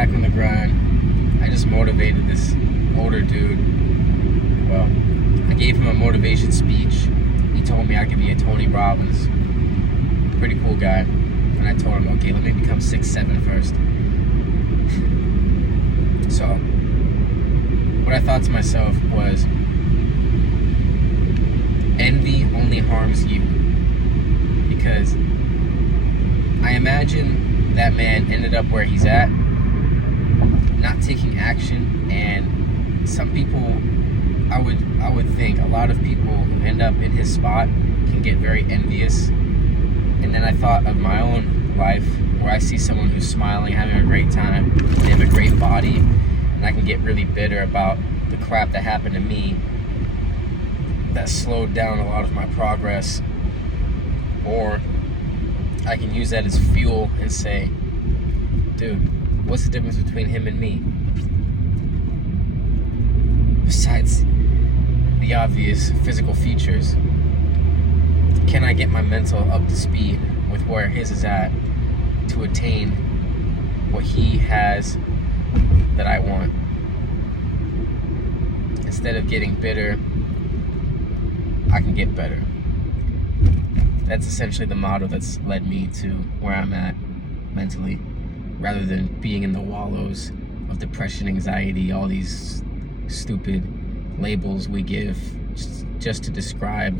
back on the grind. I just motivated this older dude. Well, I gave him a motivation speech. He told me I could be a Tony Robbins. Pretty cool guy. And I told him, okay, let me become 6'7" first. So, what I thought to myself was, envy only harms you. Because I imagine that man ended up where he's at, not taking action, and some people, I would think a lot of people who end up in his spot can get very envious. And then I thought of my own life, where I see someone who's smiling, having a great time, they have a great body, and I can get really bitter about the crap that happened to me that slowed down a lot of my progress. Or I can use that as fuel and say, dude, what's the difference between him and me? Besides the obvious physical features, can I get my mental up to speed with where his is at to attain what he has that I want? Instead of getting bitter, I can get better. That's essentially the motto that's led me to where I'm at mentally, rather than being in the wallows of depression, anxiety, all these stupid labels we give just to describe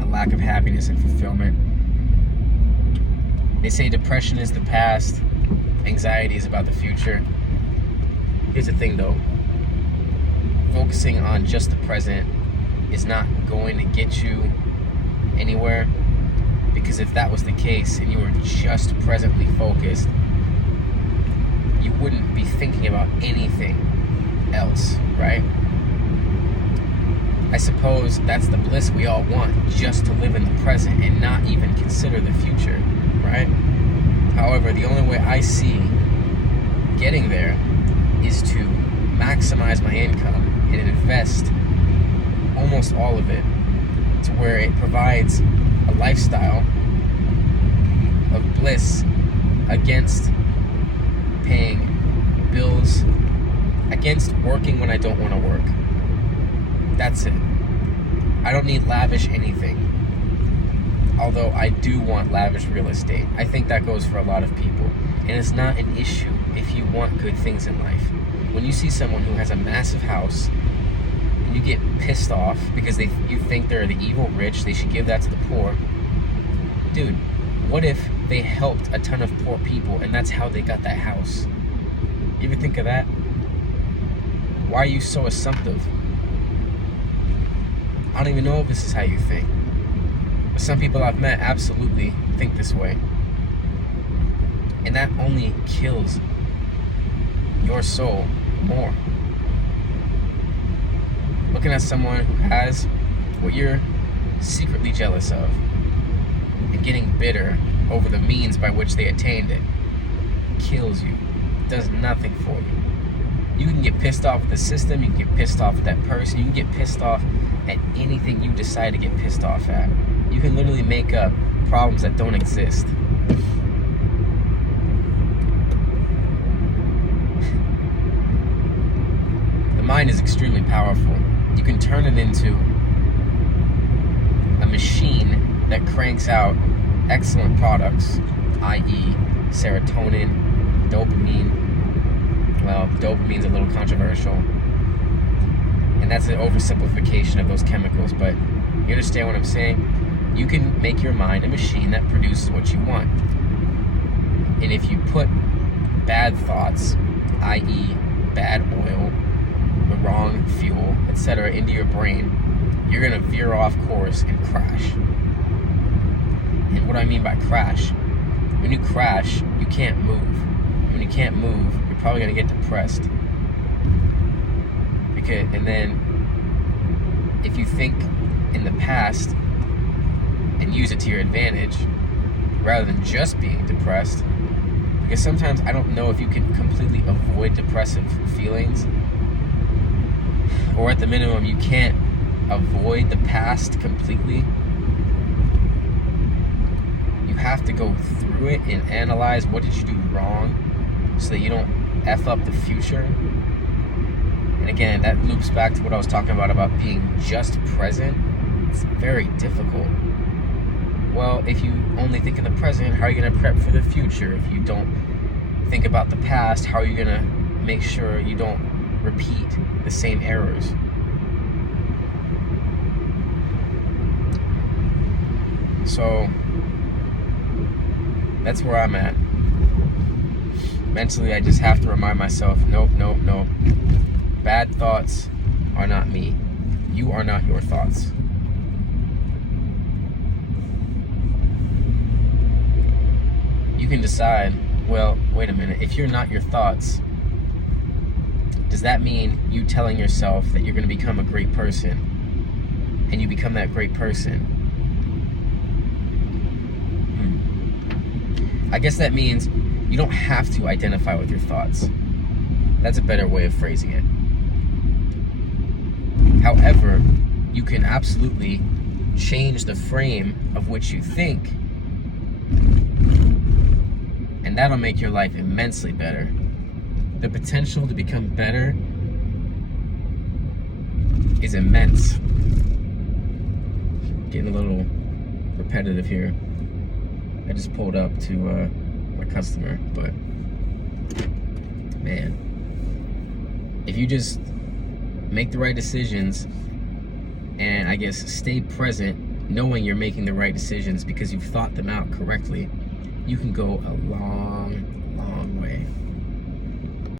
a lack of happiness and fulfillment. They say depression is the past, anxiety is about the future. Here's the thing though, focusing on just the present is not going to get you anywhere, because if that was the case and you were just presently focused, you wouldn't be thinking about anything else, right? I suppose that's the bliss we all want, just to live in the present and not even consider the future, right? However, the only way I see getting there is to maximize my income and invest almost all of it to where it provides a lifestyle of bliss against paying bills, against working when I don't want to work. That's it. I don't need lavish anything. Although I do want lavish real estate. I think that goes for a lot of people. And it's not an issue if you want good things in life. When you see someone who has a massive house, you get pissed off because you think they're the evil rich, they should give that to the poor. Dude, what if they helped a ton of poor people and that's how they got that house? You ever think of that? Why are you so assumptive? I don't even know if this is how you think. But some people I've met absolutely think this way. And that only kills your soul more. Looking at someone who has what you're secretly jealous of and getting bitter over the means by which they attained it kills you. It does nothing for you. You can get pissed off with the system, you can get pissed off with that person, you can get pissed off at anything you decide to get pissed off at. You can literally make up problems that don't exist. The mind is extremely powerful. You can turn it into a machine that cranks out excellent products, i.e. serotonin, dopamine. Well, dopamine's a little controversial, and that's an oversimplification of those chemicals, but you understand what I'm saying? You can make your mind a machine that produces what you want. And if you put bad thoughts, i.e. bad oil, the wrong fuel, etc., into your brain, you're going to veer off course and crash. And what do I mean by crash? When you crash, you can't move. When you can't move, you're probably going to get depressed. And then if you think in the past and use it to your advantage rather than just being depressed, because sometimes I don't know if you can completely avoid depressive feelings, or at the minimum you can't avoid the past completely. You have to go through it and analyze what did you do wrong so that you don't F up the future. And again, that loops back to what I was talking about being just present. It's very difficult. Well, if you only think in the present, how are you going to prep for the future? If you don't think about the past, how are you going to make sure you don't repeat the same errors? So that's where I'm at. Mentally, I just have to remind myself, nope. Bad thoughts are not me. You are not your thoughts. You can decide, well, wait a minute, if you're not your thoughts, does that mean you telling yourself that you're going to become a great person, and you become that great person? I guess that means you don't have to identify with your thoughts. That's a better way of phrasing it. However, you can absolutely change the frame of which you think, and that'll make your life immensely better. The potential to become better is immense. Getting a little repetitive here. I just pulled up to my customer, but man, if you just make the right decisions and I guess stay present, knowing you're making the right decisions because you've thought them out correctly, you can go a long